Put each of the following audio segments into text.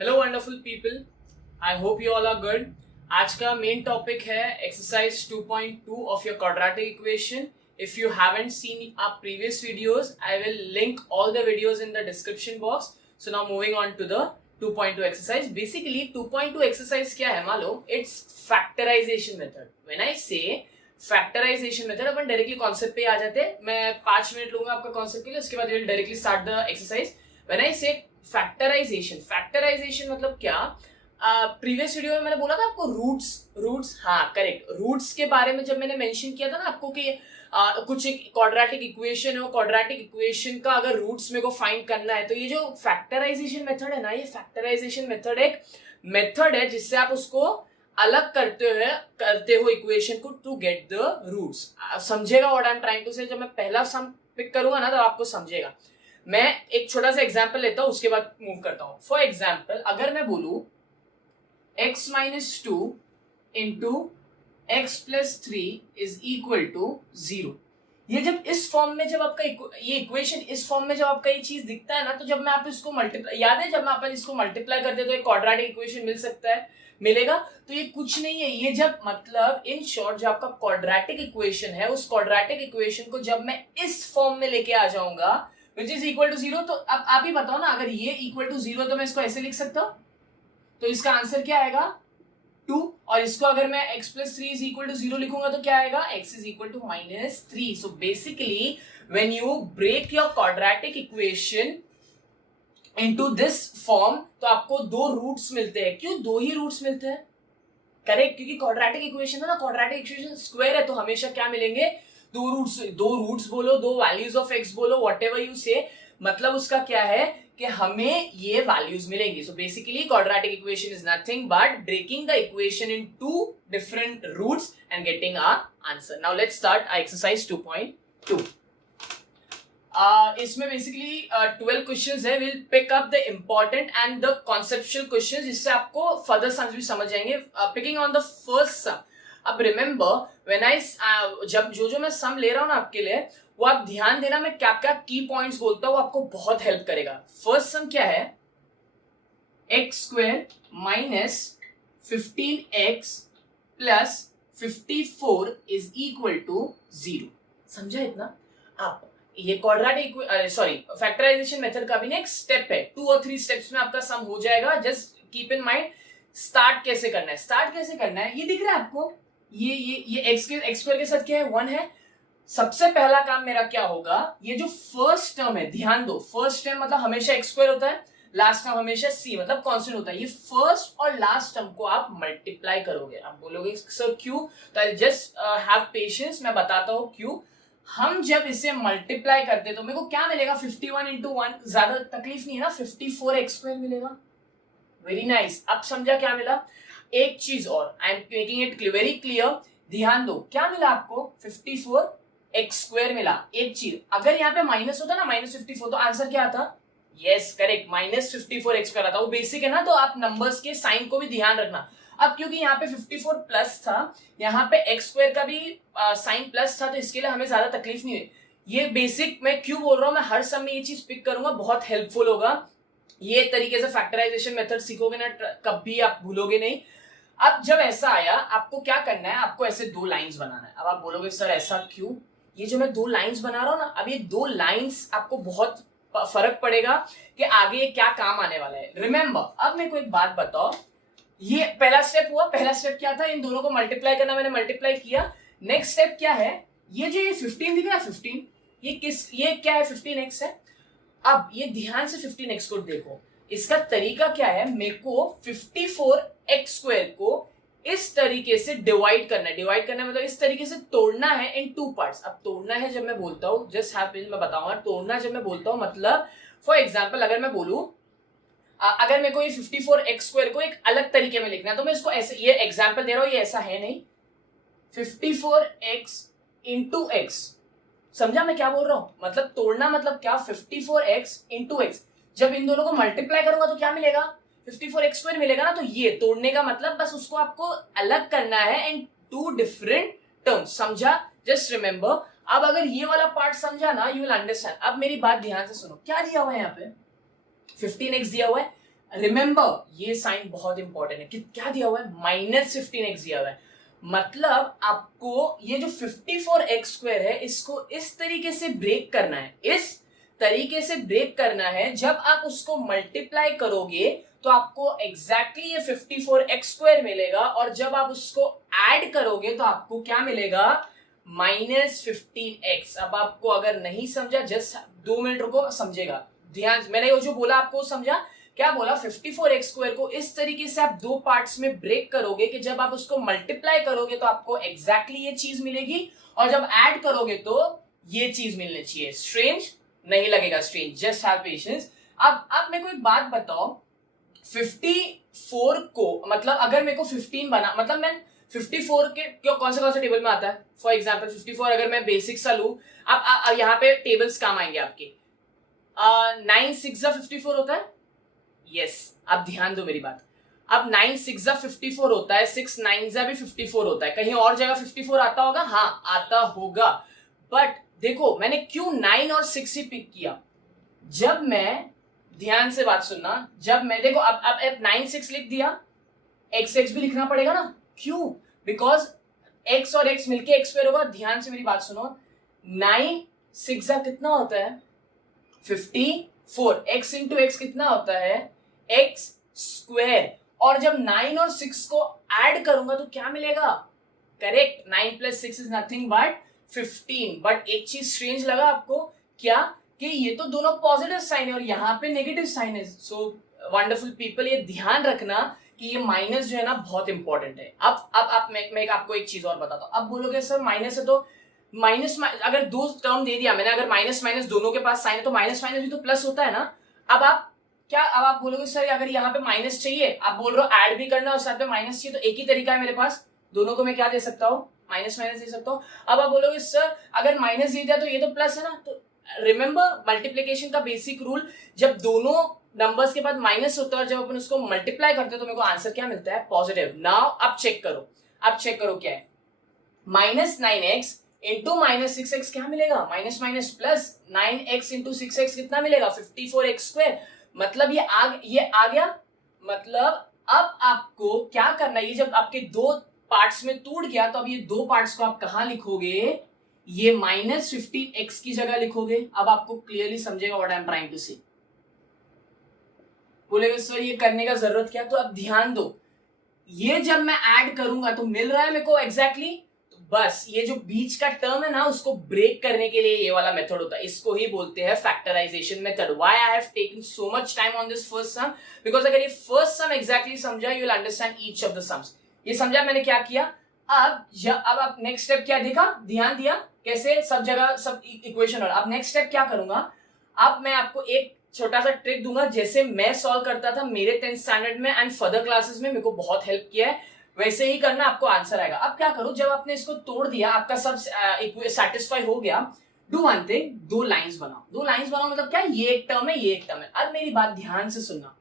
Hello wonderful people, I hope you all are good. आज का main topic है exercise 2.2 of your quadratic equation. If you haven't seen our previous videos, I will link all the videos in the description box. So now moving on to the 2.2 exercise. Basically 2.2 exercise क्या है मालूम? It's factorization method. When I say factorization method, upon directly concept पे आ जाते हैं. मैं 5 minute लूंगा आपका concept के लिए, उसके बाद we'll directly start the exercise. When I say factorization मतलब क्या? प्रीवियस वीडियो में मैंने बोला था आपको रूट्स, हाँ करेक्ट, रूट्स के बारे में जब मैंने मेंशन किया था ना आपको कि कुछ एक क्वाड्रेटिक इक्वेशन है, क्वाड्रेटिक इक्वेशन का अगर रूट्स मेरे को फाइंड करना है तो ये जो फैक्टराइजेशन मेथड है ना, ये फैक्टराइजेशन मेथड एक मेथड है जिससे आप उसको अलग करते हो इक्वेशन को टू गेट द रूट्स. समझेगा what I am trying to say? जब मैं पहला सम पिक करूंगा ना तो आपको समझेगा. मैं एक छोटा सा एग्जाम्पल लेता हूं, उसके बाद मूव करता हूं. फॉर एग्जाम्पल अगर मैं बोलूं x minus 2 into x plus 3 is equal to 0. ये जब इस फॉर्म में, जब आपका ये इक्वेशन इस फॉर्म में जब आपका ये चीज दिखता है ना, तो जब मैं आप इसको मल्टीप्लाई, याद है जब अपन इसको मल्टीप्लाई करते हैं तो एक क्वाड्रेटिक इक्वेशन मिलेगा. तो ये कुछ नहीं है, ये जब मतलब इन शॉर्ट जो आपका क्वाड्रेटिक इक्वेशन है, उस क्वाड्रेटिक इक्वेशन को जब मैं इस फॉर्म में लेके आ जाऊंगा विच इज इक्वल टू 0, तो अब आप ही बताओ ना, अगर ये इक्वल टू 0 तो मैं इसको ऐसे लिख सकता हूं, तो इसका आंसर क्या आएगा 2. और इसको अगर मैं x plus 3 is equal to 0 लिखूंगा तो क्या आएगा x is equal to minus 3. So basically when you break your quadratic equation into this form तो आपको दो रूट्स मिलते हैं. क्यों दो ही रूट्स मिलते हैं? करेक्ट, क्योंकि क्वाड्रेटिक इक्वेशन है ना, क्वाड्रेटिक इक्वेशन स्क्वायर है, तो हमेशा क्या मिलेंगे? दो रूट्स बोलो, दो वैल्यूज ऑफ एक्स बोलो, व्हाटएवर यू से, मतलब उसका क्या है कि हमें ये वैल्यूज मिलेंगी. So basically quadratic equation is nothing but breaking the equation into different roots and getting our answer. Now let's start exercise 2.2. इसमें बेसिकली 12 क्वेश्चंस है. Will pick up the important and the conceptual questions, जिससे आपको further sums भी समझ जाएंगे. Picking on the first sum. अब remember when I जब जो मैं सम ले रहा हूं ना आपके लिए, वो आप ध्यान देना मैं क्या क्या की पॉइंट्स बोलता हूं, आपको बहुत हेल्प करेगा. फर्स्ट सम क्या है? X square minus 15x plus 54 is equal to 0. समझा इतना? आप ये क्वाड्रेटिक फैक्टराइजेशन मेथड का भी ना एक स्टेप है. 2 और 3 स्टेप्स में आपका सम हो जाएगा. Just keep in mind start कैसे करना है. ये दिख रहा है आपको? ये एक्स स्क्वायर के साथ क्या है? 1 है. सबसे पहला काम मेरा क्या होगा? ये जो फर्स्ट टर्म है, ध्यान दो, फर्स्ट टर्म मतलब हमेशा एक्स स्क्वायर होता है, लास्ट टर्म हमेशा c मतलब कांस्टेंट होता है. ये फर्स्ट और लास्ट टर्म को आप मल्टीप्लाई करोगे. आप बोलोगे सर क्यों? तो आई जस्ट हैव पेशेंस, मैं बताता हूं क्यों. हम जब इसे मल्टीप्लाई करते तो मेरे को क्या मिलेगा? 51 इंटू 1, ज्यादा तकलीफ नहीं है ना, 54 एक्स स्क्वायर मिलेगा. Very nice. अब समझा क्या मिला? एक चीज और, I am making it very clear, ध्यान दो. क्या मिला आपको? 54 एक्स स्क्वायर मिला. एक चीज, अगर यहाँ पे माइनस होता ना, माइनस 54, तो आंसर क्या आता? Yes correct, minus 54 x square आता. वो बेसिक है ना, तो आप नंबर्स के साइन को भी ध्यान रखना. अब क्योंकि यहाँ पे 54 प्लस था, यहाँ पे एक्स स्क्वायर का भी साइन प्लस था, तो इसके लिए हमें ज्यादा तकलीफ नहीं हुई. ये बेसिक मैं क्यों बोल रहा हूँ, मैं हर समय ये चीज पिक करूंगा, बहुत हेल्पफुल होगा. ये तरीके से फैक्टराइजेशन मेथड सीखोगे ना, कभी आप भूलोगे नहीं. अब जब ऐसा आया, आपको क्या करना है? आपको ऐसे दो लाइंस बनाना है. अब आप बोलोगे सर ऐसा क्यों? ये जो मैं दो लाइंस बना रहा हूं ना, अब ये दो लाइंस आपको बहुत फर्क पड़ेगा कि आगे ये क्या काम आने वाला है. रिमेंबर, अब मेरे को एक बात बताओ, ये पहला स्टेप हुआ. पहला स्टेप क्या था? इन दोनों को मल्टीप्लाई करना. मैंने मल्टीप्लाई किया. नेक्स्ट स्टेप क्या है? ये जो ये 15 दिख रहा है, 15, ये क्या है? 15x है. अब ये ध्यान से 15x को देखो. इसका तरीका क्या है? मेरे को 54x स्क्वायर को इस तरीके से डिवाइड करना मतलब इस तरीके से तोड़ना है इन 2 पार्ट्स. अब तोड़ना है जब मैं बोलता हूं, जस्ट मैं बताऊंगा. तोड़ना जब मैं बोलता हूं मतलब, फॉर एग्जांपल अगर मैं बोलूं, अगर मेरे को ये 54x स्क्वायर को एक अलग तरीके में लिखना है, तो मैं इसको ऐसे, ये एग्जांपल दे रहा हूं, ये ऐसा है नहीं, 54x इंटू एक्स. समझा मैं क्या बोल रहा हूं? मतलब तोड़ना मतलब क्या? 54x into x. जब इन दोनों को मल्टीप्लाई करूंगा तो क्या मिलेगा? 54x स्क्वायर मिलेगा ना. तो ये तोड़ने का मतलब बस उसको आपको अलग करना है इन 2 डिफरेंट टर्म्स. समझा? Just remember. अब अगर ये वाला पार्ट समझा ना, यू विल अंडरस्टैंड. अब मेरी बात ध्यान से सुनो. क्या दिया हुआ है यहाँ पे? 15x दिया हुआ है. रिमेंबर ये साइन बहुत इंपॉर्टेंट है कि क्या दिया हुआ है, -15x दिया हुआ है। मतलब आपको ये जो 54x² है इसको इस तरीके से ब्रेक करना है, इस तरीके से ब्रेक करना है। जब आप उसको मल्टीप्लाई करोगे तो आपको एग्जैक्टली ये 54x² मिलेगा, और जब आप उसको ऐड करोगे तो आपको क्या मिलेगा, -15x। अब आपको अगर नहीं समझा, जस्ट 2 मिनट रुको, समझेगा ध्यान। मैंने ये जो बोला आपको समझा, क्या बोला, 54x² को इस तरीके से आप दो पार्ट्स में ब्रेक करोगे कि जब आप उसको मल्टीप्लाई करोगे तो आपको एग्जैक्टली ये चीज मिलेगी, और जब ऐड करोगे तो ये चीज मिलनी चाहिए। स्ट्रेंज नहीं लगेगा, स्ट्रेंज, जस्ट हैव पेशेंस। अब आप मेरे को एक बात बताओ, 54 को मतलब अगर मेरे को 15 बना, मतलब मैं 54 के कौन सा टेबल में आता है, फॉर एग्जाम्पल 54 अगर मैं बेसिक सा लू, अब यहाँ पे टेबल्स काम आएंगे आपके। 9 6 54 होता है, यस अब ध्यान दो मेरी बात। अब 9 6 54 होता है, 6 9 भी 54 होता है। कहीं और जगह 54 आता होगा, हाँ आता होगा, बट देखो मैंने क्यों 9 और 6 ही पिक किया। जब मैं, ध्यान से बात सुनना, जब मैं देखो अब 9 6 लिख दिया, x भी लिखना पड़ेगा ना, क्यों, बिकॉज x और x मिलके x² होगा। ध्यान से मेरी बात सुनो, 9 6 कितना होता है, 54, x इंटू एक्स कितना होता है, x²। और जब 9 और 6 को ऐड करूंगा तो क्या मिलेगा, correct, 9 + 6 is nothing but 15। But एक चीज स्ट्रेंज लगा आपको, क्या, कि ये तो दोनों पॉजिटिव साइन है और यहाँ पे नेगेटिव साइन है। सो वंडरफुल पीपल, ये ध्यान रखना कि ये माइनस जो है ना बहुत इंपॉर्टेंट है। अब मैं आपको एक चीज और बताता हूँ। अब बोलोगे सर माइनस है तो माइनस, अगर दो टर्म दे दिया मैंने, अगर माइनस माइनस दोनों के पास साइन है तो माइनस माइनस भी तो प्लस होता है ना। अब आप बोलोगे सर अगर यहाँ पे माइनस चाहिए, आप बोल रहे हो ऐड भी करना और साथ में माइनस चाहिए, तो एक ही तरीका है मेरे पास, दोनों को मैं क्या दे सकता हूँ, माइनस माइनस दे सकता हूँ। अब आप बोलोगे सर अगर माइनस दे दिया तो ये तो प्लस है ना, तो रिमेंबर मल्टीप्लीकेशन का बेसिक रूल, जब दोनों नंबर्स के बाद माइनस होता है और जब अपन उसको मल्टीप्लाई करते हो तो मेरे को आंसर क्या मिलता है, पॉजिटिव। नाउ अब चेक करो क्या है, -9x इंटू -6x क्या मिलेगा, minus minus plus, 9x into 6x कितना मिलेगा, 54x²। मतलब ये आ गया। मतलब अब आपको क्या करना है, ये जब आपके दो पार्ट्स में टूट गया तो अब ये दो पार्ट्स को आप कहां लिखोगे, ये -15x की जगह लिखोगे। अब आपको क्लियरली समझेगा what I am trying to say. बोलेगा सर ये करने का जरूरत क्या, तो अब ध्यान दो, ये जब मैं ऐड करूंगा तो मिल रहा है मेरे को एग्जैक्टली, तो बस ये जो बीच का टर्म है ना उसको ब्रेक करने के लिए ये वाला मेथड होता है, इसको ही बोलते हैं factorization method. Why I have taken so much time on this first sum, because अगर ये फर्स्ट सम एग्जैक्टली समझा, you will understand each of the sums. ये समझा मैंने क्या किया। अब आप नेक्स्ट स्टेप क्या देखा, ध्यान दिया कैसे सब जगह सब इक्वेशन। और अब नेक्स्ट स्टेप क्या करूंगा, अब मैं आपको एक छोटा सा ट्रिक दूंगा, जैसे मैं सॉल्व करता था मेरे 10th स्टैंडर्ड में एंड फर्दर क्लासेस में, मेरे को बहुत हेल्प किया है, वैसे ही करना, आपको आंसर आएगा। अब क्या करो, जब आपने इसको तोड़ दिया, आपका सब सेटिस्फाई हो गया, डू वन थिंग, दो लाइंस बनाओ। मतलब क्या, ये एक टर्म है, ये एक टर्म है। अब मेरी बात ध्यान से सुनना,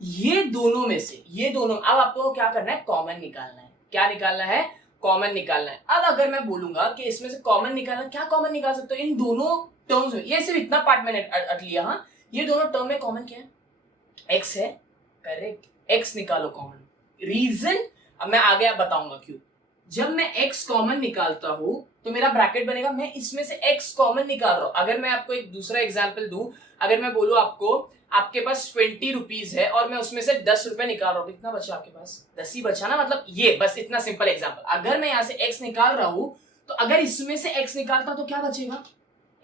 ये दोनों में से अब आपको क्या करना है, कॉमन निकालना है। क्या निकालना है, कॉमन निकालना है। अब अगर मैं बोलूंगा कि इसमें से कॉमन निकालना, क्या कॉमन निकाल सकते हो इन दोनों टर्म्स में, ये सिर्फ इतना पार्ट मैंने अट लिया। हाँ, ये दोनों टर्म में कॉमन क्या है, एक्स है, करेक्ट, एक्स निकालो कॉमन। रीजन अब मैं आगे बताऊंगा क्यों। जब मैं एक्स कॉमन निकालता हूं तो मेरा ब्रैकेट बनेगा, मैं इसमें से एक्स कॉमन निकाल रहा हूं। अगर मैं आपको एक दूसरा एग्जांपल दूं, अगर मैं बोलूं आपको आपके पास 20 रुपीज है और मैं उसमें से 10 रुपए निकाल रहा हूं, कितना बचा आपके पास, 10 ही बचा ना। मतलब ये बस इतना सिंपल एग्जांपल। अगर मैं यहां से एक्स निकाल रहा हूं तो अगर इसमें से एक्स निकालता तो क्या बचेगा,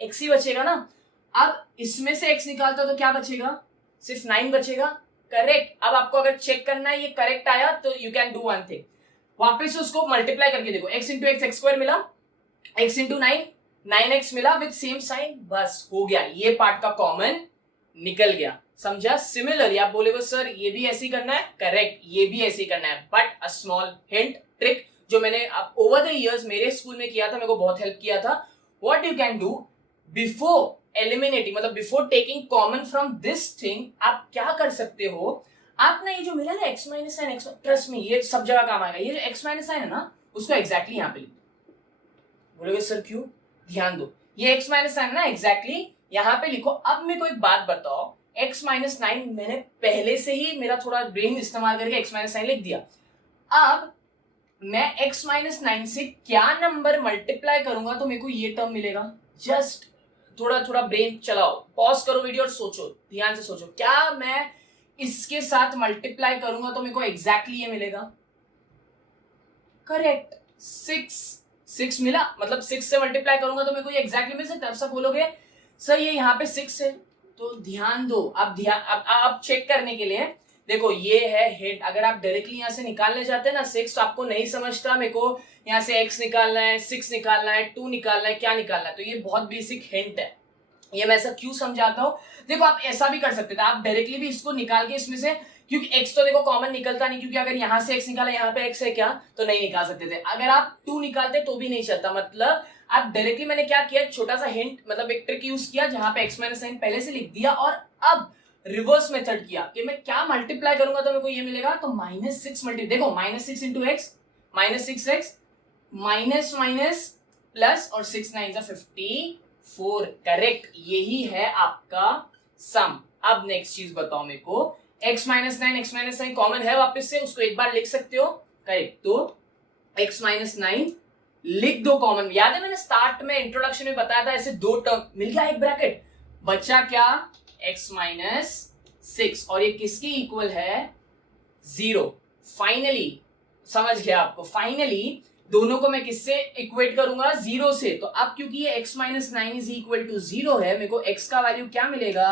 एक्स ही बचेगा ना। अब इसमें से एक्स निकालता तो क्या बचेगा, सिर्फ 9 बचेगा, करेक्ट। अब आपको अगर चेक करना है ये करेक्ट आया तो you can do one thing, वापस उसको मल्टीप्लाई करके देखो, x इंटू एक्स x² मिला, x इंटू 9x मिला विद सेम साइन, बस हो गया, ये पार्ट का कॉमन निकल गया। समझा। सिमिलरली आप बोलेगे सर ये भी ऐसे ही करना है, करेक्ट, ये भी ऐसे ही करना है, but a small hint trick जो मैंने ओवर द इयर्स मेरे स्कूल में किया था, मेरे को बहुत हेल्प किया था। What you can do before eliminating, मतलब before taking common from this thing, आप क्या कर सकते हो, आप ना ये जो मिला ना x minus sign, x trust में ये सब जगह काम आएगा। ये जो एक्स माइनस साइन है ना उसको एग्जैक्टली यहाँ पे लिख दो। बोलोगे सर क्यों, ध्यान दो, ये एक्स माइनस साइन ना एग्जैक्टली यहाँ पे लिखो। अब मेरे को एक बात बताओ, x माइनस 9 मैंने पहले से ही मेरा थोड़ा ब्रेन इस्तेमाल करके x माइनस 9 लिख दिया। अब मैं x माइनस 9 से क्या नंबर मल्टीप्लाई करूंगा तो मेरे को ये टर्म मिलेगा। जस्ट थोड़ा थोड़ा ब्रेन चलाओ, पॉज करो वीडियो और सोचो, ध्यान से सोचो, क्या मैं इसके साथ मल्टीप्लाई करूंगा तो मेरे को एग्जैक्टली ये मिलेगा। करेक्ट, 6 मिला, मतलब 6 से मल्टीप्लाई करूंगा तो मेरे को ये एग्जैक्टली मिल सकता है। सब बोलोगे सर ये यहाँ पे 6 है, तो ध्यान दो। अब चेक करने के लिए देखो, ये है हिंट। अगर आप डायरेक्टली यहाँ से निकालने जाते हैं ना 6, तो आपको नहीं समझता मेरे को यहाँ से x निकालना है, 6 निकालना है, 2 निकालना है, क्या निकालना है, तो ये बहुत बेसिक हिंट है। ये मैं ऐसा क्यों समझाता हूँ, देखो आप ऐसा भी कर सकते थे, आप डायरेक्टली भी इसको निकाल के इसमें से, क्योंकि x तो देखो कॉमन निकलता नहीं, क्योंकि अगर यहाँ से x निकाला यहाँ पे x है क्या, तो नहीं निकाल सकते थे। अगर आप 2 निकालते तो भी नहीं चलता। मतलब आप डायरेक्टली, मैंने क्या किया, छोटा सा हिंट, मतलब एक ट्रिक यूज किया जहां पे x माइनस साइन पहले से लिख दिया, और अब रिवर्स मेथड किया कि मैं क्या मल्टीप्लाई करूंगा तो मेरे को ये मिलेगा। तो -6 देखो, -6 into x, -6x, minus minus plus, और 6 9 54। करेक्ट, यही है आपका सम। अब नेक्स्ट चीज बताओ मेरे को, x माइनस 9 कॉमन है वापस से, उसको एक बार लिख सकते हो। करेक्ट, तो x माइनस 9 लिख दो कॉमन। याद है मैंने स्टार्ट में इंट्रोडक्शन में बताया था, ऐसे दो टर्म मिल गया, एक ब्रैकेट बचा क्या, x माइनस 6, और ये किसकी इक्वल है, 0। फाइनली समझ गया आपको, फाइनली दोनों को मैं किससे इक्वेट करूंगा, 0 से। तो अब क्योंकि ये x minus 9 is equal to 0 है, मेरे को x का वैल्यू क्या मिलेगा,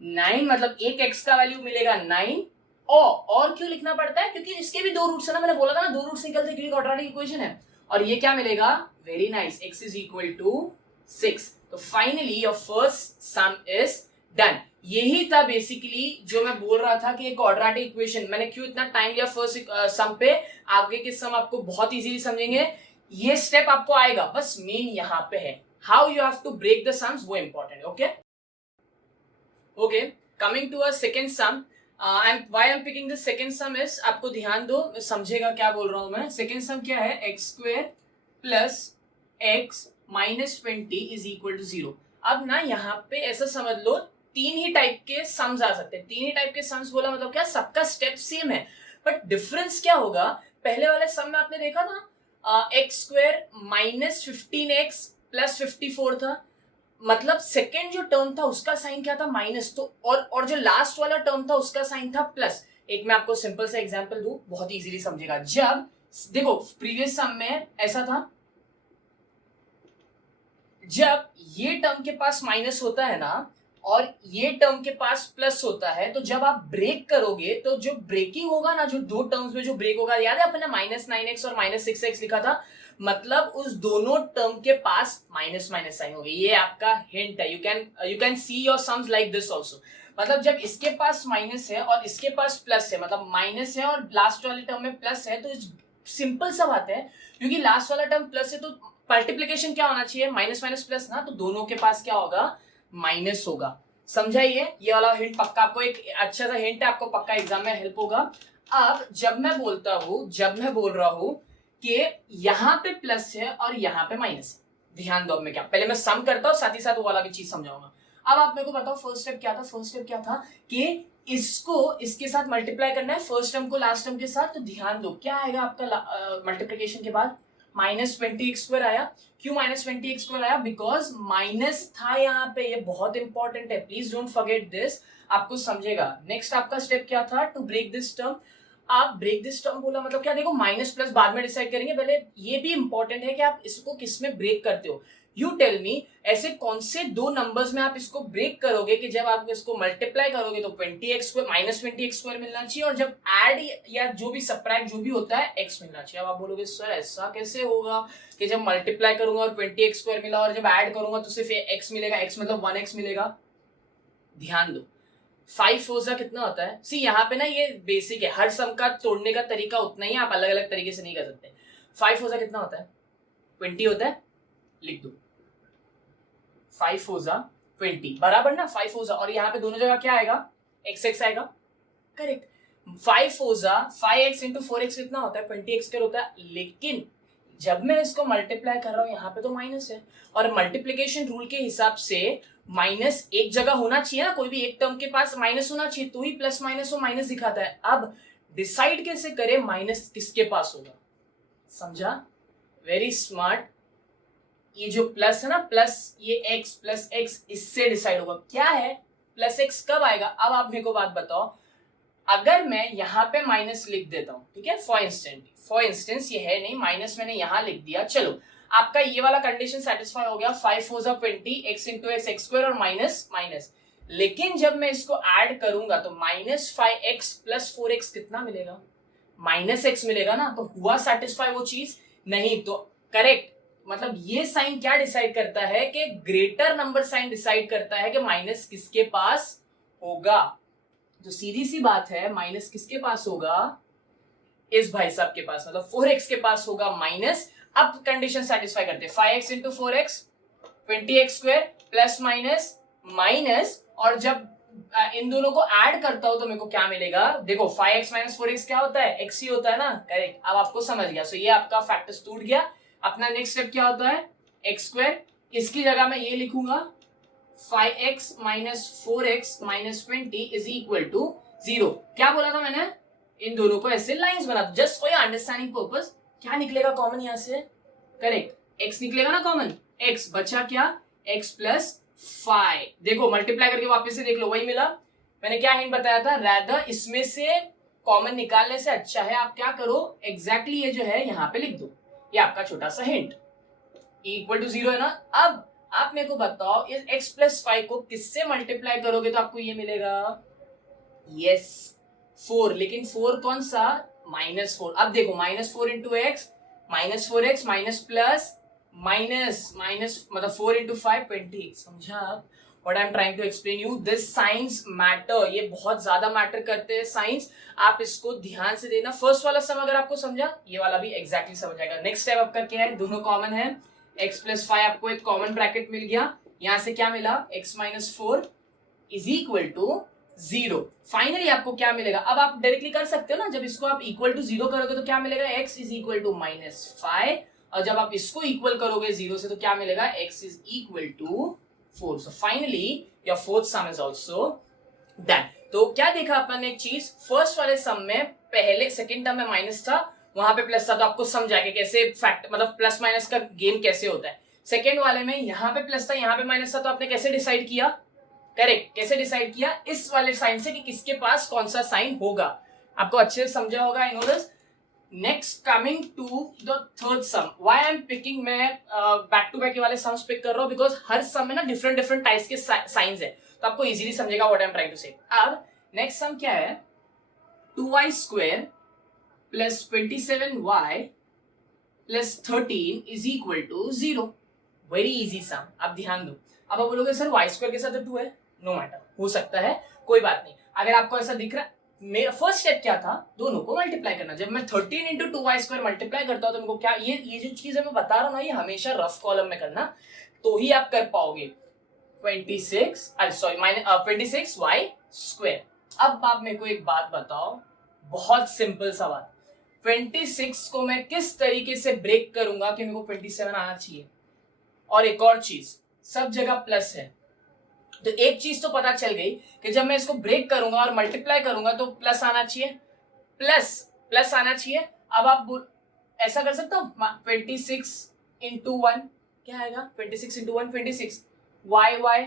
9, मतलब एक x का वैल्यू मिलेगा 9। और क्यों लिखना पड़ता है, क्योंकि इसके भी 2 रूट्स है ना, मैंने बोला था ना 2 रूट्स निकलते क्योंकि क्वाड्रेटिक इक्वेशन है। और ये क्या मिलेगा, very nice, x is equal to 6। तो finally your first sum is done. यही था बेसिकली जो मैं बोल रहा था कि क्वाड्रेटिक इक्वेशन, मैंने क्यों इतना टाइम लिया फर्स्ट सम पे, आगे के सम आपको बहुत इजीली समझेंगे। ये स्टेप आपको आएगा, बस मेन यहां पे है, how you have to break the sums, वो इंपॉर्टेंट है। Okay okay, coming to a second sum, and why I am picking the second sum is, आपको ध्यान दो, समझेगा क्या बोल रहा हूं मैं। सेकंड सम क्या है, x square plus x minus 20 is equal to 0। अब ना यहाँ पे ऐसा समझ लो, 3 ही टाइप के सम्स आ सकते हैं। 3 ही टाइप के सम्स बोला मतलब क्या, सबका स्टेप सेम है, बट डिफरेंस क्या होगा। पहले वाले सम में आपने देखा था x square minus 15x plus 54 था, मतलब सेकेंड जो टर्म था उसका साइन क्या था, माइनस। तो और जो लास्ट वाला टर्म था उसका साइन था प्लस। एक मैं आपको सिंपल सा एग्जांपल दूं, बहुत इजीली समझेगा। जब देखो प्रीवियस सम में ऐसा था, जब ये टर्म के पास माइनस होता है ना और ये टर्म के पास प्लस होता है, तो जब आप ब्रेक करोगे तो जो ब्रेकिंग होगा ना, जो दो टर्म्स में जो ब्रेक होगा, याद है अपने -9x और -6x लिखा था, मतलब उस दोनों टर्म के पास माइनस माइनस साइन होगी। ये आपका हिंट है। You can see your sums like this also. मतलब जब इसके पास माइनस है और इसके पास प्लस है, मतलब माइनस है और लास्ट वाले टर्म में प्लस है, तो सिंपल सा बात है, क्योंकि लास्ट वाला टर्म प्लस है तो मल्टीप्लिकेशन क्या होना चाहिए, माइनस माइनस प्लस ना, तो दोनों के पास क्या होगा, माइनस होगा। समझाइए, ये वाला हिंट पक्का, आपको एक अच्छा सा हिंट है, आपको पक्का एग्जाम में हेल्प होगा। अब जब मैं बोल रहा हूं कि यहाँ पे प्लस है और यहाँ पे माइनस है, ध्यान दो। अब मैं क्या, पहले मैं सम करता हूँ, साथ ही साथ वो वाला भी चीज समझाऊंगा। अब आप मेरे को बताओ फर्स्ट स्टेप क्या था। फर्स्ट स्टेप क्या था कि इसको इसके साथ मल्टीप्लाई करना है, फर्स्ट टर्म को लास्ट टर्म के साथ। तो ध्यान दो क्या आएगा आपका मल्टीप्लिकेशन के बाद, -20x² आया। क्यों -20x² आया, बिकॉज माइनस था यहाँ पे, ये बहुत इंपॉर्टेंट है, प्लीज डोंट फॉरगेट दिस, आपको समझेगा। नेक्स्ट आपका स्टेप क्या था, टू ब्रेक दिस टर्म। आप ब्रेक दिस टर्म बोला मतलब क्या, देखो माइनस प्लस बाद में डिसाइड करेंगे, पहले ये भी इंपॉर्टेंट है कि आप इसको किस में ब्रेक करते हो। यू टेल मी, ऐसे कौन से दो नंबर्स में आप इसको ब्रेक करोगे कि जब आप इसको मल्टीप्लाई करोगे तो -20x² मिलना चाहिए, और जब ऐड या जो भी सब्ट्रैक्ट जो भी होता है x मिलना चाहिए। अब आप बोलोगे सर ऐसा कैसे होगा कि जब मल्टीप्लाई करूंगा और 20x² मिला और जब ऐड करूंगा तो सिर्फ x मिलेगा, x मतलब 1x मिलेगा। ध्यान दो, 5 4 कितना होता है, सी यहाँ पे ना ये बेसिक है, हर सम का तोड़ने का तरीका उतना ही, आप अलग अलग तरीके से नहीं कर सकते। 5 4 कितना होता है, 20 होता है, लिख दो 5 4 20 बराबर ना, 5 4 और यहाँ पे दोनों जगह क्या आएगा, x आएगा। करेक्ट, 5 4 5x इंटू 4x कितना होता है, 20x होता है। लेकिन जब मैं इसको मल्टीप्लाई कर रहा हूँ यहाँ पे तो माइनस है, और मल्टीप्लीकेशन रूल के हिसाब से माइनस एक जगह होना चाहिए ना, कोई भी एक टर्म के पास माइनस होना चाहिए, तो ही प्लस माइनस वो माइनस दिखाता है। अब डिसाइड कैसे करें माइनस किसके पास होगा, समझा? Very smart. ये जो प्लस है ना, प्लस ये x प्लस एक्स, इससे डिसाइड होगा क्या है प्लस एक्स कब आएगा। अब आप मेरे को बात बताओ, अगर मैं यहाँ पे माइनस लिख देता हूँ, ठीक है, फॉर इंस्टेंस ये है नहीं, माइनस मैंने यहाँ लिख दिया, चलो आपका ये वाला कंडीशन सेटिस्फाई हो गया, 5 4 20 x into x x square और माइनस माइनस। लेकिन जब मैं इसको ऐड करूंगा तो माइनस 5x प्लस 4x कितना मिलेगा, माइनस x मिलेगा ना, तो हुआ सेटिस्फाई वो चीज? नहीं। तो करेक्ट, मतलब ये साइन क्या डिसाइड करता है कि ग्रेटर नंबर साइन डिसाइड करता है कि माइनस किसके पास होगा। तो सीधी सी बात है, माइनस किसके पास होगा, इस भाई साहब के पास, मतलब 4x के पास होगा माइनस। अब कंडीशन सेटिस्फाई करते हैं, 5x into 4x 20x square plus minus minus, और जब इन दोनों को ऐड करता हूं तो मेरे को क्या मिलेगा, देखो 5x माइनस 4x क्या होता है, x ही होता है ना, करेक्ट। अब आपको समझ गया, सो ये आपका फैक्टर्स टूट गया। अपना नेक्स्ट स्टेप क्या होता है, एक्स स्क्वायर, इसकी जगह मैं ये लिखूंगा 5x minus 4x minus 20 is equal to 0। क्या बोला था मैंने, इन दोनों को ऐसे लाइंस बना दो, just for your understanding purpose. क्या निकलेगा कॉमन यहां से, करेक्ट x निकलेगा ना कॉमन, x बचा क्या, x प्लस 5, देखो मल्टीप्लाई करके वापस से देख लो, वही मिला। मैंने क्या हिंट बताया था, रैदर इसमें से कॉमन निकालने से अच्छा है आप क्या करो, एग्जैक्टली ये जो है यहाँ पे लिख दो, ये आपका छोटा सा हिंट। इक्वल टू 0 है ना। अब आप मेरे को बताओ, इस x प्लस 5 को किससे मल्टीप्लाई करोगे तो आपको ये मिलेगा, यस 4, लेकिन 4 कौन सा, -4। अब देखो -4 into x minus 4x minus plus minus minus, मतलब 4 इंटू 5 20। समझा आप what I am trying to explain you, this science matter, ये बहुत ज्यादा मैटर करते हैं साइंस, आप इसको ध्यान से देना। फर्स्ट वाला सम अगर आपको समझा, ये वाला भी एग्जैक्टली समझ आएगा। नेक्स्ट स्टेप आपका क्या है, दोनों कॉमन है, x प्लस 5 आपको एक कॉमन ब्रैकेट मिल गया, यहां से क्या मिला, x minus 4 is equal to 0। Finally आपको क्या मिलेगा, अब आप डायरेक्टली कर सकते हो ना, जब इसको आप इक्वल टू 0 करोगे तो क्या मिलेगा, x इज इक्वल टू -5, और जब आप इसको इक्वल करोगे 0 से तो क्या मिलेगा, x is equal to 4। So finally your fourth sum is also done. तो क्या देखा अपन ने एक चीज, फर्स्ट वाले सम में पहले सेकंड टर्म में माइनस था, वहां पे प्लस था, तो आपको समझा कि कैसे फैक्ट मतलब प्लस माइनस का गेम कैसे होता है। सेकंड वाले में यहाँ पे प्लस था यहाँ पे माइनस था, तो आपने कैसे डिसाइड किया, करेक्ट, कैसे डिसाइड किया, इस वाले साइन से कि किसके पास कौन सा साइन होगा। आपको अच्छे से समझा होगा, I know this. Next coming to the third sum, why I am picking, मैं बैक टू बैक वाले सम्स पिक कर रहा हूं बिकॉज हर सम में ना डिफरेंट डिफरेंट टाइप्स के साइंस है, तो आपको इजीली समझेगा what I am trying to say. अब नेक्स्ट सम क्या है, 2y square plus 27y plus 13 is equal to 0। Very easy sum, आप ध्यान दो। अब आप बोलोगे सर y स्क्वायर के साथ 2 है, नो मैटर, हो सकता है, कोई बात नहीं। अगर आपको ऐसा दिख रहा है, मेरा फर्स्ट स्टेप क्या था, दोनों को मल्टीप्लाई करना। जब मैं 13 इंटू 2y स्क्वायर मल्टीप्लाई करता हूं तो मेरे को क्या, ये जो चीज है मैं बता रहा हूं ना, ये हमेशा रफ कॉलम में करना, तो ही आप कर पाओगे। 26y square. अब आप मेरे को एक बात बताओ, बहुत सिंपल सा बात, 26 को मैं किस तरीके से ब्रेक करूंगा कि मेरे को 27 आना चाहिए। और एक और चीज, सब जगह प्लस है, तो एक चीज तो पता चल गई कि जब मैं इसको ब्रेक करूंगा और मल्टीप्लाई करूंगा तो प्लस आना चाहिए, प्लस आना चाहिए। अब आप ऐसा कर सकते हो, 26 इंटू 1 क्या आएगा, 26 इंटू 1 26 y।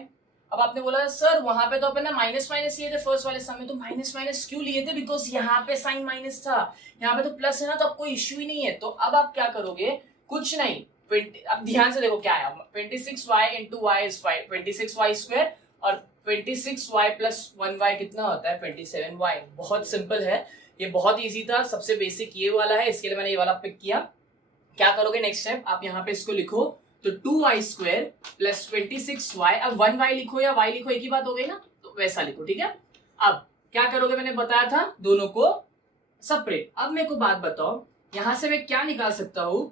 अब आपने बोला सर वहां पे तो अपन ने माइनस माइनस लिए थे फर्स्ट वाले सम में, तो माइनस माइनस क्यों लिए थे, बिकॉज यहाँ पे साइन माइनस था, यहाँ पे तो प्लस है ना, तो अब कोई इश्यू ही नहीं है। तो अब आप क्या करोगे, कुछ नहीं, अब ध्यान से देखो क्या है, 26y into Y is 26y square, और 26y प्लस 1y कितना होता है, 27y। बहुत सिंपल है, ये बहुत इजी था, सबसे बेसिक ये वाला है, इसके लिए मैंने ये वाला पिक किया। क्या करोगे नेक्स्ट स्टेप, आप यहाँ पे इसको लिखो, तो 2y स्क्वायर प्लस 26y, अब 1y लिखो या y लिखो एक ही बात हो गई ना, तो वैसा लिखो, ठीक है। अब क्या करोगे, मैंने बताया था दोनों को सेपरेट। अब मेरे को बात बताओ, यहां से मैं क्या निकाल सकता हूं,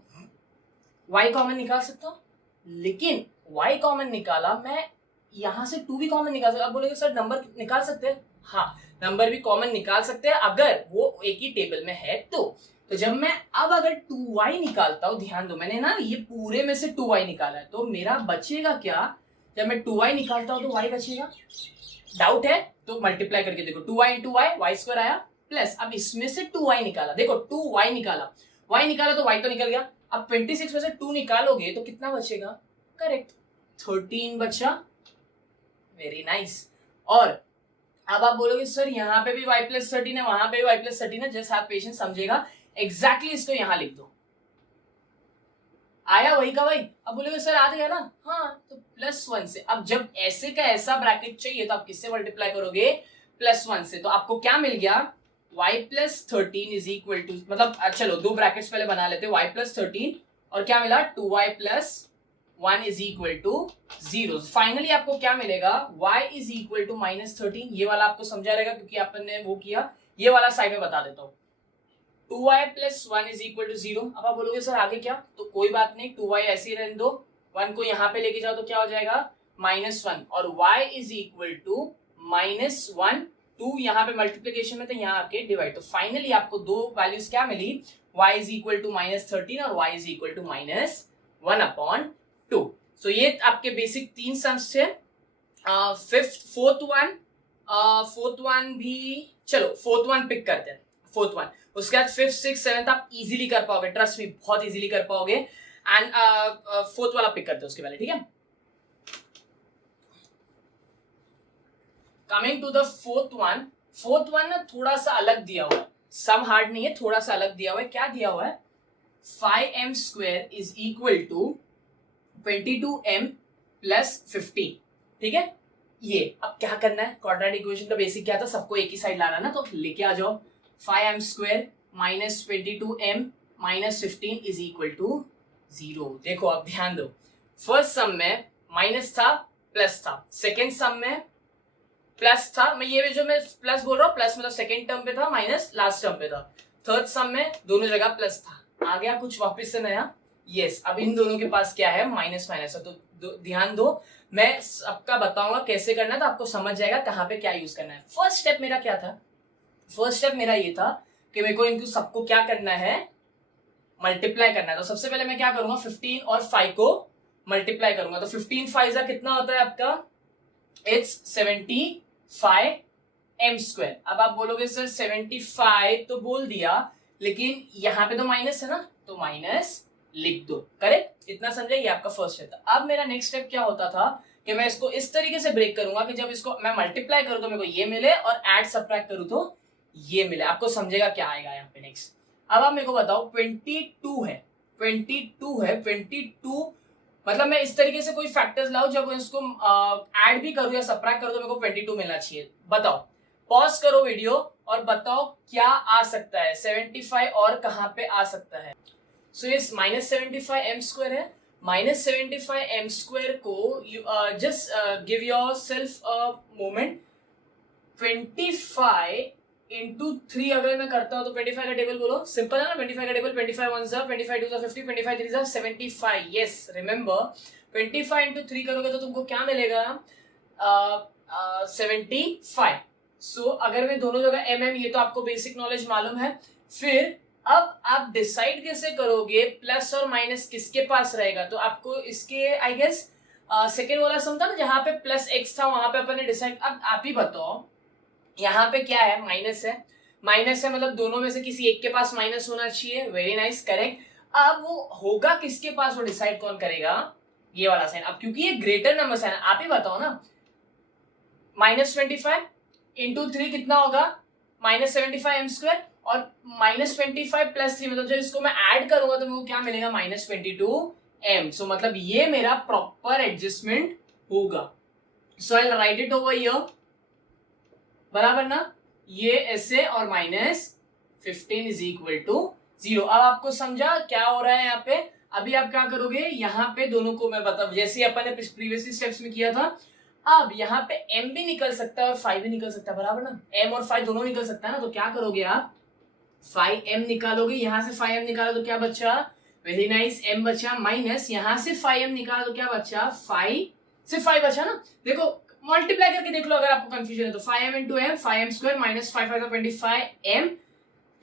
y कॉमन निकाल सकता हूं, लेकिन y कॉमन निकाला, मैं यहां से 2 भी कॉमन निकाल सकता। अब बोलोगे सर नंबर निकाल सकते हैं, हाँ नंबर भी कॉमन निकाल सकते हैं अगर वो एक ही टेबल में है तो जब मैं अब अगर 2y निकालता हूं, ध्यान दो मैंने ना ये पूरे में से 2y निकाला है, तो मेरा बचेगा क्या, जब मैं 2y निकालता हूं तो y बचेगा। डाउट है तो मल्टीप्लाई करके देखो, 2y into y, y square आया, प्लस अब इसमें से 2y निकाला, देखो 2y निकाला, y निकाला तो y तो निकल गया। अब 26 में से 2 निकालोगे तो कितना बचेगा? करेक्ट, 13 बचा। Very nice. और अब आप बोलोगे सर यहाँ पे भी y प्लस 13 है, वहां पे भी y प्लस 13 है, जस्ट आप पेशेंट समझेगा, एग्जैक्टली इसको यहां लिख दो। आया वही का वही। अब बोलोगे सर आ गया ना, हाँ तो +1 से। अब जब ऐसे का ऐसा ब्रैकेट चाहिए तो आप किससे मल्टीप्लाई करोगे? +1 से। तो आपको क्या मिल गया? y plus 13 is equal to, मतलब चलो दो ब्रैकेट्स पहले बना लेते, y प्लस 13 और क्या मिला? 2y plus 1 is equal to 0। Finally आपको क्या मिलेगा? y is equal to -13। ये वाला आपको समझा रहेगा क्योंकि आपने वो किया। ये वाला साइड में बता देता हूँ, 2y plus 1 is equal to 0। अब आप बोलोगे सर आगे क्या? तो कोई बात नहीं, 2y ऐसे ही रहने दो, 1 को यहाँ पे लेके जाओ तो क्या हो जाएगा? -1, और y इज इक्वल टू -1, 2 यहाँ पे मल्टीप्लीकेशन में तो यहाँ आके डिवाइड। तो फाइनली आपको दो वैल्यूज क्या मिली? y इज इक्वल टू -13 और y इज इक्वल टू -1/2। सो ये आपके बेसिक 3 सम्स थे। फोर्थ वन भी, चलो फोर्थ वन पिक करते हैं। फोर्थ वन, उसके बाद 5th 6th 7th आप इजीली कर पाओगे, ट्रस्ट मी, बहुत इजीली कर पाओगे। एंड फोर्थ वाला पिक करते हैं उसके पहले, ठीक है। Coming to the fourth one ना थोड़ा सा अलग दिया हुआ है, सम हार्ड नहीं है, थोड़ा सा अलग दिया हुआ है। क्या दिया हुआ है? 5m² is equal to 22m plus 15, ठीक है। ये अब क्या करना है? क्वाड्रेटिक इक्वेशन का बेसिक क्या था? सबको एक ही साइड लाना ना, तो लेके आ जाओ। 5m² minus 22m minus 15 is equal to 0। देखो अब ध्यान दो, फर्स्ट सम में माइनस था, प्लस था, सेकेंड सम में प्लस था। मैं प्लस बोल रहा हूँ, प्लस मतलब सेकेंड टर्म पे था, माइनस लास्ट टर्म पे था। थर्ड सम में दोनों जगह प्लस था। आ गया कुछ वापस से नया? यस। अब इन दोनों के पास क्या है? माइनस माइनस है। तो ध्यान दो, मैं सबका बताऊंगा कैसे करना है, तो आपको समझ जाएगा कहाँ पे क्या यूज करना है। फर्स्ट स्टेप मेरा क्या था? फर्स्ट स्टेप मेरा ये था कि मेरे को इनको सबको क्या करना है? मल्टीप्लाई करना है। तो सबसे पहले मैं क्या करूंगा? 15 और 5 को मल्टीप्लाई करूंगा। तो 15 5 कितना होता है आपका? It's 75m²। अब आप बोलोगे सर 75 तो बोल दिया, लेकिन यहाँ पे तो माइनस है ना, तो माइनस लिख दो। करेक्ट, इतना समझे? ये आपका फर्स्ट स्टेप था। अब मेरा नेक्स्ट स्टेप क्या होता था कि मैं इसको इस तरीके से ब्रेक करूंगा कि जब इसको मैं मल्टीप्लाई करूं तो मेरे को ये मिले, और ऐड सब्ट्रैक्ट करूं तो ये मिले। आपको समझेगा क्या आएगा यहाँ पे नेक्स्ट। अब आप मेरे को बताओ, 22 है, 22 मतलब मैं इस तरीके से कोई फैक्टर्स लाऊं जब इसको ऐड भी करूं या सब्ट्रैक्ट करूं तो मेरे को 22 मिलना चाहिए। बताओ, पॉज करो वीडियो और बताओ क्या आ सकता है? 75 और कहां पे आ सकता है? सो इस -75m² है। -75m² को just give your self a moment. 25 into 3 अगर मैं करता हूं तो 25 का टेबल बोलो, सिंपल है ना। 25 का टेबल 25 1 जा 25 2 जा 50, 25 3 जा 75। यस, रिमेंबर 25 इंटू 3 करोगे तो तुमको क्या मिलेगा? 75। सो अगर मैं दोनों जगह mm, ये तो आपको बेसिक नॉलेज मालूम है। फिर अब आप डिसाइड कैसे करोगे प्लस और माइनस किसके पास रहेगा? तो आपको इसके आई गेस सेकेंड वाला सम था ना, जहां पे प्लस x था, वहां पे अपन ने डिसाइड। अब आप ही बताओ, यहाँ पे क्या है? माइनस है। माइनस है मतलब दोनों में से किसी एक के पास माइनस होना चाहिए। Very nice, correct. अब वो होगा किसके पास, वो डिसाइड कौन करेगा? ये वाला साइन। अब क्योंकि ये ग्रेटर नंबर साइन, आप ही बताओ ना। -25 इंटू 3 कितना होगा? -75m², और -25 प्लस 3 मतलब जब इसको मैं ऐड करूंगा तो मेरे को क्या मिलेगा? -22m। सो मतलब ये मेरा प्रॉपर एडजस्टमेंट होगा। So I will write it over here, बराबर ना? ये ऐसे, और -15 इज इक्वल टू 0। अब आपको समझा क्या हो रहा है यहाँ पे? अभी आप क्या करोगे? यहाँ पे दोनों को मैं बता, जैसे अपन ने प्रीवियस स्टेप्स में किया था। अब यहाँ पे m भी निकल सकता है और 5 भी निकल सकता है, बराबर ना? m और 5 दोनों निकल सकता है ना। तो क्या करोगे आप? 5m निकालोगे, यहाँ से 5m निकाला तो क्या बचा? वेरी नाइस, m बचा, माइनस यहाँ से 5m निकाला तो क्या बचा? 5 से 5 बचा ना। देखो मल्टीप्लाई करके देख लो अगर आपको कंफ्यूजन है तो। 5m into m, 5m² minus 5 5 25m।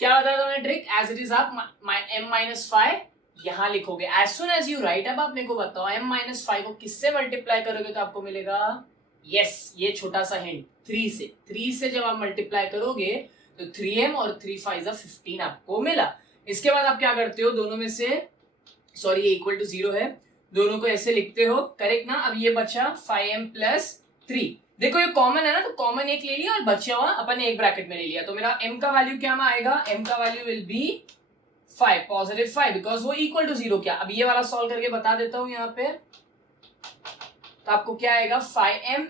क्या बताया था मैंने ट्रिक? एज इट इज आप m -5 यहां लिखोगे as soon as you write. अब आप मेरे को बताओ m-5 को किससे मल्टीप्लाई करोगे तो आपको मिलेगा, यस ये छोटा सा हिंट 3 से जब आप मल्टीप्लाई करोगे तो 3m और 3 5 15 आपको मिला। इसके बाद आप क्या करते हो, दोनों में से सॉरी ये इक्वल टू 0 है, दोनों को ऐसे लिखते हो, करेक्ट ना। अब ये बचा 5m प्लस 3, देखो ये कॉमन है ना, तो कॉमन एक ले लिया और बचा हुआ अपन ने एक ब्रैकेट में ले लिया, तो मेरा m का वैल्यू क्या में आएगा, m का value will be 5 positive 5 because वो इक्वल टू 0 क्या। अब ये वाला सॉल्व करके बता देता हूं यहाँ पे, तो आपको क्या आएगा 5m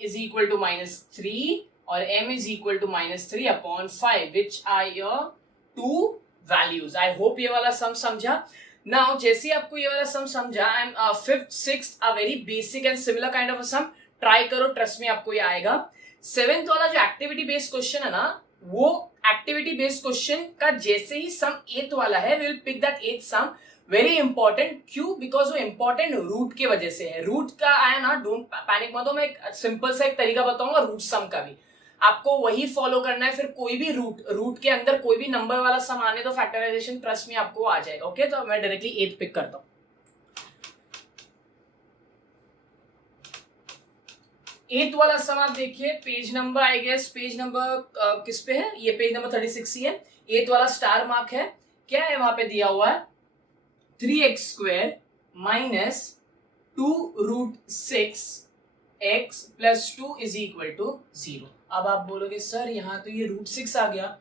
इज इक्वल टू -3 और m is equal to -3 upon 5 which are your two values. I hope ये वाला सम समझा। नाउ जैसे आपको ये वाला सम समझा, I am 5th 6th a very basic and similar kind of a sum, try करो, ट्रस्ट में आपको ये आएगा। 7th वाला जो एक्टिविटी बेस्ड क्वेश्चन है ना, वो एक्टिविटी बेस्ड क्वेश्चन का जैसे ही सम 8th वाला है, we will pick that 8th sum, very important. क्यों? बिकॉज वो इंपॉर्टेंट रूट की वजह से है। रूट का आया ना, डोंट पैनिक मत हो, मैं एक सिंपल सा एक तरीका बताऊंगा रूट सम का भी, आपको वही फॉलो करना है। फिर कोई भी रूट के अंदर कोई भी नंबर वाला सम आने तो फैक्टराइजेशन ट्रस्ट में आपको आ जाएगा। ओके, तो मैं डायरेक्टली 8 पिक करता हूं। 8 वाला सम आप देखिए, page number I guess page number किस पे है, ये पेज नंबर 36 ही है। 8 वाला स्टार मार्क है, क्या है वहां पे दिया हुआ है 3x² minus 2√6x plus 2 is equal to 0। अब आप बोलोगे सर यहाँ तो ये √6 आ गया,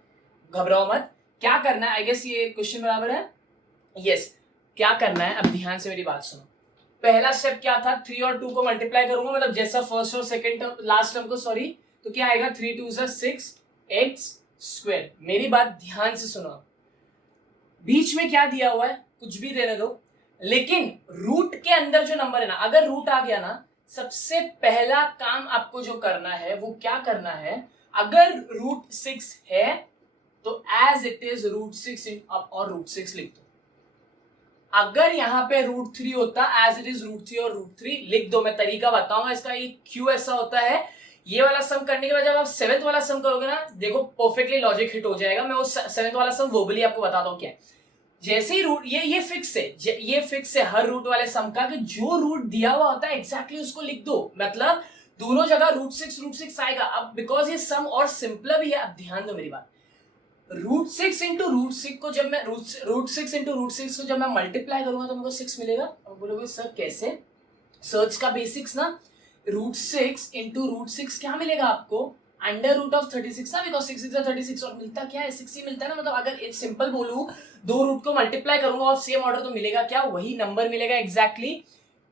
घबराओ मत, क्या करना है, आई गेस ये क्वेश्चन बराबर है, यस क्या करना है, अब ध्यान से मेरी बात सुनो। पहला स्टेप क्या था, 3 और 2 को मल्टीप्लाई करूंगा, मतलब जैसा फर्स्ट और सेकंड टर्म लास्ट टर्म को, सॉरी, तो क्या आएगा 3 2 6x²। मेरी बात ध्यान से सुनो, बीच में क्या दिया हुआ है कुछ भी देने दो, लेकिन रूट के अंदर जो नंबर है ना, अगर रूट आ गया ना, सबसे पहला काम आपको जो करना है वो क्या करना है, अगर √6 है तो एज इट इज √6 और √6 लिख दो। अगर यहाँ पे √3 होता एज इट इज √3 और √3 लिख दो। मैं तरीका बताऊंगा इसका, ये क्यों ऐसा होता है। ये वाला सम करने के बाद जब आप 7th वाला सम करोगे ना, देखो परफेक्टली लॉजिक हिट हो जाएगा। मैं वो 7th वाला सम वर्बली आपको बताता हूँ क्या है। जैसे ही रूट, ये फिक्स है, ये फिक्स है हर रूट वाले सम का, कि जो रूट दिया हुआ होता है एग्जैक्टली उसको लिख दो, मतलब दोनों जगह √6 आएगा। अब बिकॉज ये सम और सिंपल भी है, अब ध्यान दो मेरी बात, √6 इंटू √6 को जब मैं √6 इंटू √6 को जब मैं मल्टीप्लाई करूंगा तो मेरे को 6 मिलेगा। अब बोलोगे सर कैसे, सर्च का बेसिक्स ना, √6 इंटू √6 क्या मिलेगा आपको, √36 ना, बिकॉज 6 6 36 और मिलता क्या है 6 ही मिलता है ना। मतलब अगर एक सिंपल बोलूं, दो रूट को मल्टीप्लाई करूंगा और सेम ऑर्डर तो मिलेगा क्या, वही नंबर मिलेगा एग्जैक्टली।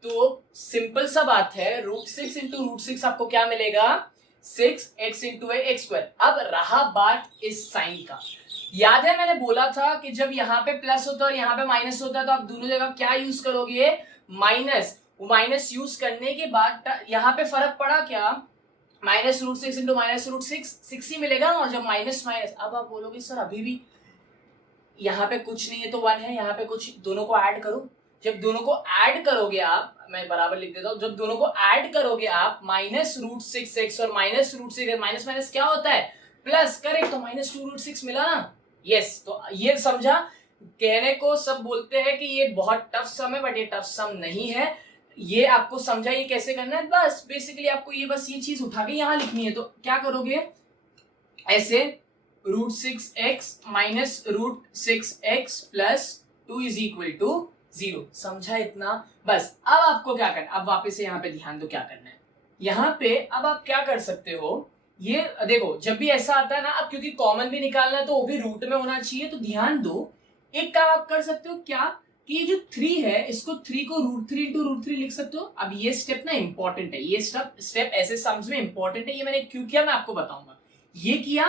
तो सिंपल सा बात है, √6 इंटू √6 आपको क्या मिलेगा 6x इंटू x²। अब रहा बात इस साइन का, याद है मैंने बोला था कि जब यहाँ पे प्लस होता है और यहाँ पे माइनस होता है तो आप दोनों जगह क्या यूज करोगे, माइनस। माइनस यूज करने के बाद यहाँ पे फर्क पड़ा क्या, -√6 इंटू -√6 6 ही मिलेगा, और जब माइनस माइनस, अब आप बोलोगे सर अभी भी यहाँ पे कुछ नहीं है तो 1 है, यहाँ पे कुछ, दोनों को ऐड करो। जब दोनों को ऐड करोगे आप, मैं बराबर लिख देता हूँ, जब दोनों को ऐड करोगे आप, -√6x और -√6 माइनस माइनस क्या होता है प्लस, करेक्ट, तो -2√6 मिला ना, यस। तो ये समझा, कहने को सब बोलते हैं कि ये बहुत टफ सम है, बट ये टफ सम नहीं है। ये आपको समझा ये कैसे करना है, बस बेसिकली आपको ये बस ये चीज उठा के यहाँ लिखनी है। तो क्या करोगे, ऐसे √6x minus √6x plus 2 is equal to 0। समझा इतना, बस। अब आपको क्या करना, अब वापस से यहाँ पे ध्यान दो क्या करना है। यहाँ पे अब आप क्या कर सकते हो, ये देखो जब भी ऐसा आता है ना, अब क्योंकि कॉमन भी निकालना है तो वो भी रूट में होना चाहिए, तो ध्यान दो, एक काम आप कर सकते हो क्या, कि ये जो 3 है इसको 3 को √3 इंटू √3 लिख सकते हो। अब ये स्टेप ना इंपॉर्टेंट है, ये स्टेप ऐसे सम्स में इंपॉर्टेंट है। ये मैंने क्यों किया मैं आपको बताऊंगा। ये किया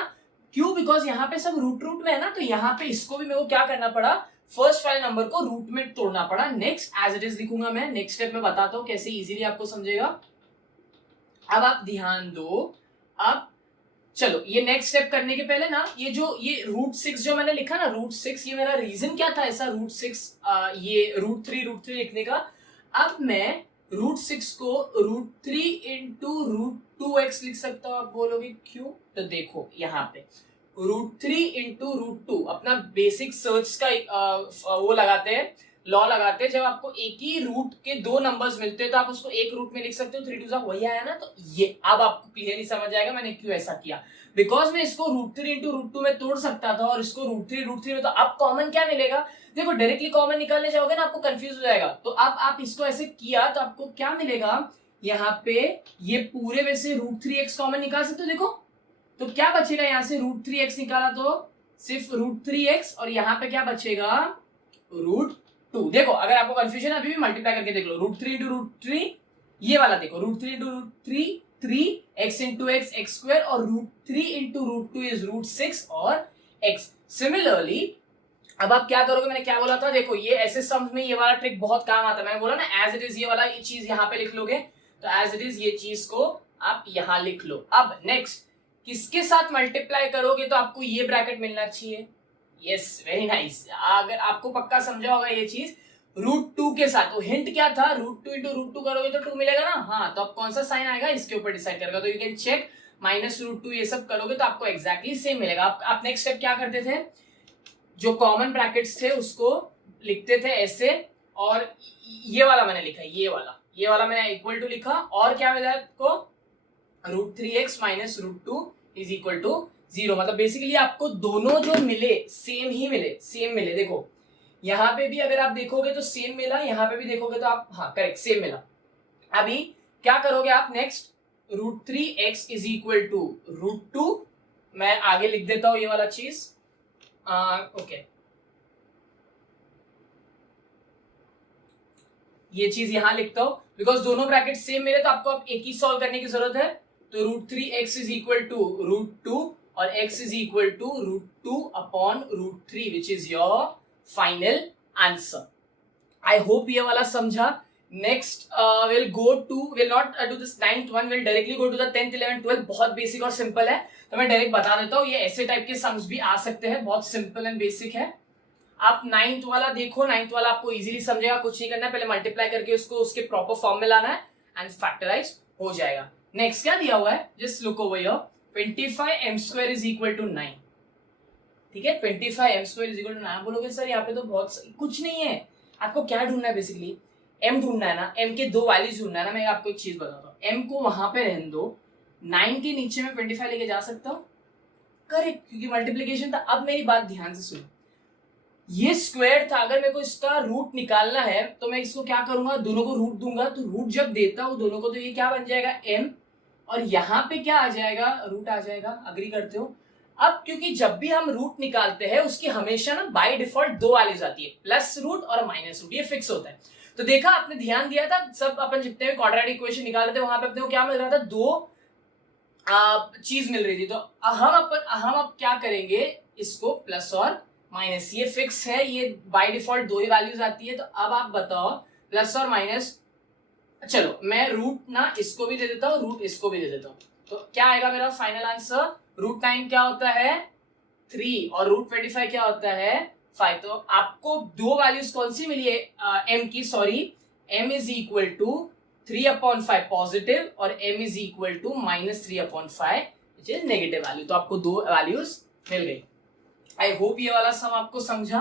क्यों, बिकॉज यहाँ पे सब रूट में है ना, तो यहाँ पे इसको भी मेरे को क्या करना पड़ा, फर्स्ट वाले नंबर को रूट में तोड़ना पड़ा। नेक्स्ट एज इट इज लिखूंगा मैं, नेक्स्ट स्टेप में बताता हूँ कैसे इजीली आपको समझेगा। अब आप ध्यान दो, अब चलो ये नेक्स्ट स्टेप करने के पहले ना, ये √6 जो मैंने लिखा ना, √6, ये मेरा रीजन क्या था ऐसा √6 ये √3 लिखने का। अब मैं √6 को √3 इंटू √2x लिख सकता हूं। आप बोलोगे क्यों, तो देखो यहाँ पे √3 इंटू √2, अपना बेसिक सर्च का वो लगाते हैं, लॉ लगाते हैं, जब आपको एक ही रूट के दो नंबर्स मिलते हैं तो आप उसको एक रूट में लिख सकते हो, 3 2 वही आया ना। तो ये अब आपको क्लियरली समझ आएगा मैंने क्यों ऐसा किया, बिकॉज मैं इसको √3 इंटू √2 में तोड़ सकता था और इसको √3 में। तो अब कॉमन क्या मिलेगा, देखो डायरेक्टली कॉमन निकालने जाओगे ना आपको कंफ्यूज हो जाएगा। तो अब आप इसको ऐसे किया तो आपको क्या मिलेगा, यहाँ पे ये पूरे में से √3x कॉमन निकाल सकते हो। देखो तो क्या बचेगा, यहाँ से √3x निकाला तो सिर्फ √3x, और यहाँ पे क्या बचेगा √2। देखो अगर आपको कंफ्यूजन अभी भी मल्टीप्लाई करके देख लो, √3 इंटू √3, ये वाला देखो √3 into √3 3, x into x x square, और √3 इंटू √2 इज √6 और x। सिमिलरली अब आप क्या करोगे, मैंने क्या बोला था, देखो ये ऐसे सम्स में ये वाला ट्रिक बहुत काम आता है। मैंने बोला ना एज इट इज ये वाला ये चीज यहाँ पे लिख लोगे, तो एज इट इज ये चीज को आप यहाँ लिख लो। अब नेक्स्ट किसके साथ मल्टीप्लाई करोगे तो आपको ये ब्रैकेट मिलना चाहिए। यस वेरी नाइस, अगर आपको पक्का समझा होगा ये चीज √2 के साथ। तो हिंट क्या था, √2 इंटू √2 करोगे तो 2 मिलेगा ना। हाँ तो अब कौन सा साइन आएगा इसके ऊपर डिसाइड करेगा। तो यू कैन चेक -√2 ये सब करोगे तो आपको एक्जैक्टली सेम मिलेगा। आप नेक्स्ट स्टेप क्या करते थे, जो कॉमन ब्रैकेट्स थे उसको लिखते थे ऐसे, और ये वाला मैंने लिखा, ये वाला मैंने इक्वल टू लिखा, और क्या मिला आपको √3x -√2 इज इक्वल टू 0। मतलब बेसिकली आपको दोनों जो मिले सेम ही मिले, सेम मिले। देखो यहाँ पे भी अगर आप देखोगे तो सेम मिला, यहाँ पे भी देखोगे तो आप, हाँ करेक्ट सेम मिला। अभी क्या करोगे आप next, √3x is equal to √2, मैं आगे लिख देता हूं ये वाला चीज, ओके ये चीज यहां लिखता हूं बिकॉज दोनों ब्रैकेट सेम मिले, तो आपको अब एक ही सॉल्व करने की जरूरत है। तो √3x इज इक्वल टू √2 और x is equal to √2 upon √3 which is your final answer. I hope ये वाला समझा। Next will not do this 9th one, will directly go to the 10th 11th 12। बहुत बेसिक और simple है, तो मैं direct बता देता हूँ। ये ऐसे टाइप के सम्स भी आ सकते हैं, बहुत सिंपल एंड बेसिक है। आप 9th वाला देखो, 9th वाला आपको इजीली समझेगा, कुछ नहीं करना है, पहले मल्टीप्लाई करके उसको उसके प्रॉपर फॉर्म में लाना है एंड फैक्टराइज हो जाएगा। नेक्स्ट क्या दिया हुआ है, just look over here, 25m² is equal to 9। ठीक है, 25m² इज इक्वल टू 9। बोलोगे सर यहाँ पे तो बहुत कुछ नहीं है, आपको क्या ढूंढना है, बेसिकली m ढूंढना है ना, m के दो वैल्यूज ढूंढना है ना। मैं आपको एक चीज बताता हूँ, m को वहां पे रहने दो, 9 के नीचे में 25 लेके जा सकता हूँ, करेक्ट, क्योंकि मल्टीप्लीकेशन था। अब मेरी बात ध्यान से सुनो, ये स्क्वायर था, अगर मेरे को इसका रूट निकालना है तो मैं इसको क्या करूंगा, दोनों को रूट दूंगा। तो रूट जब देता हूं दोनों को, तो ये क्या बन जाएगा m, और यहाँ पे क्या आ जाएगा, रूट आ जाएगा। अग्री करते हो। अब क्योंकि जब भी हम रूट निकालते हैं उसकी हमेशा ना बाय डिफॉल्ट दो वैल्यूज आती है, प्लस रूट और माइनस रूट, ये फिक्स होता है। तो देखा आपने, ध्यान दिया था, सब अपन जितने भी क्वाड्रेटिक इक्वेशन निकाले थे वहां पे अपने को क्या मिल रहा था, दो चीज मिल रही थी। तो हम अब क्या करेंगे, इसको प्लस और माइनस, ये फिक्स है, ये बाय डिफॉल्ट दो ही वैल्यूज आती है। तो अब आप बताओ प्लस और माइनस, चलो मैं रूट ना इसको भी दे देता हूँ, रूट इसको भी दे देता हूँ। तो क्या आएगा मेरा फाइनल आंसर, √9 क्या होता है 3 और √25 क्या होता है 5। तो आपको दो वैल्यूज कौन सी मिली है m की, sorry m is equal to 3/5 positive और m is equal to -3/5 which is negative value. तो आपको दो वैल्यूज मिल गई। आई होप ये वाला सम आपको समझा।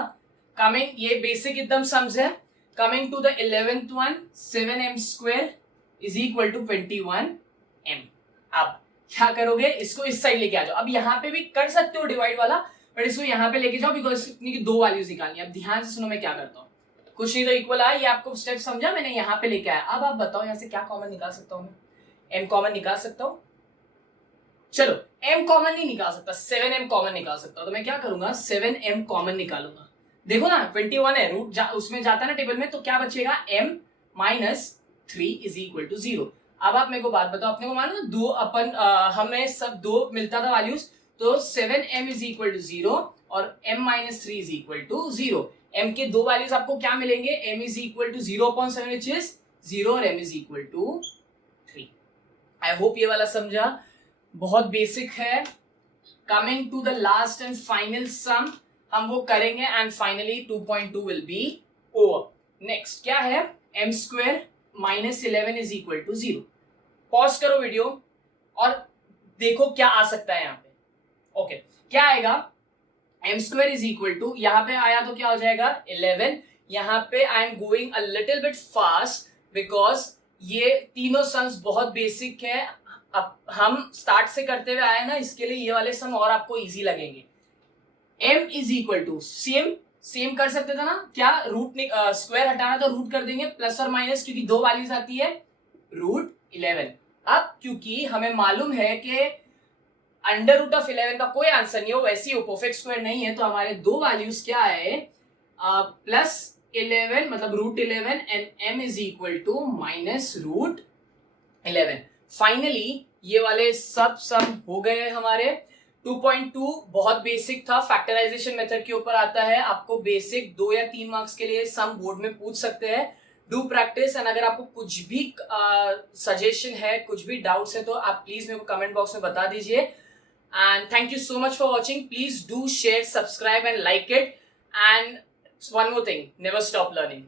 कमिंग, ये बेसिक एकदम सम्स है। Coming to the 11th one, 7m² is equal to 21m। अब क्या करोगे, इसको इस साइड लेके आ जाओ। अब यहाँ पे भी कर सकते हो डिवाइड वाला, बट इसको यहाँ पे लेके जाओ बिकॉज इतनी की दो वैल्यूज निकालनी है। अब ध्यान से सुनो मैं क्या करता हूँ, कुछ नहीं तो इक्वल आया, ये आपको स्टेप समझा मैंने, यहाँ पे लेके आया। अब आप बताओ यहाँ से क्या कॉमन निकाल सकता हूँ मैं, m कॉमन निकाल सकता हूँ। चलो m कॉमन नहीं निकाल सकता, 7m कॉमन निकाल सकता हूँ। तो मैं क्या करूंगा, 7m कॉमन निकालूंगा। देखो ना 21 है, रूट उसमें जाता है ना टेबल में, तो क्या बचेगा m -3 इज इक्वल टू 0। अब आप मेरे को बात बताओ, अपने को मानो दो अपन हमें सब दो मिलता था वैल्यूज, तो 7m इज इक्वल टू 0 और m -3 is equal to 0। m के दो वैल्यूज आपको क्या मिलेंगे, m is equal to 0/7 which is 0 और m is equal to 3। I hope ये वाला समझा, बहुत बेसिक है। Coming to the last and final sum, हम वो करेंगे and finally 2.2 will be over. Next क्या है, m² -11 is equal to 0। Pause करो वीडियो और देखो क्या आ सकता है यहाँ पे। ओके क्या आएगा, m² इज इक्वल टू, यहाँ पे आया तो क्या हो जाएगा 11, यहाँ पे I am going a little bit fast because ये तीनों सम्स बहुत बेसिक है. अब हम स्टार्ट से करते हुए आए ना, इसके लिए ये वाले सम और आपको इजी लगेंगे. m is equal to same कर सकते थे ना, क्या रूट स्क्वायर हटाना तो रूट कर देंगे, प्लस और माइनस, क्योंकि दो वैल्यूज आती है, रूट 11. अब क्योंकि हमें मालूम है कि अंडर रूट ऑफ 11 का कोई आंसर नहीं हो, वैसे ही परफेक्ट स्क्वायर नहीं है, तो हमारे दो वैल्यूज क्या है, प्लस 11 मतलब root 11 and m is equal to minus root 11. Finally ये वाले सब सम हो गए हमारे. 2.2 बहुत बेसिक था, फैक्टराइजेशन मेथड के ऊपर आता है. आपको बेसिक 2 या 3 मार्क्स के लिए सम बोर्ड में पूछ सकते हैं. डू प्रैक्टिस, एंड अगर आपको कुछ भी सजेशन है, कुछ भी डाउट्स है, तो आप प्लीज मेरे को कमेंट बॉक्स में बता दीजिए. And thank you so much for watching. Please do share, subscribe and like it. And one more thing, never stop learning.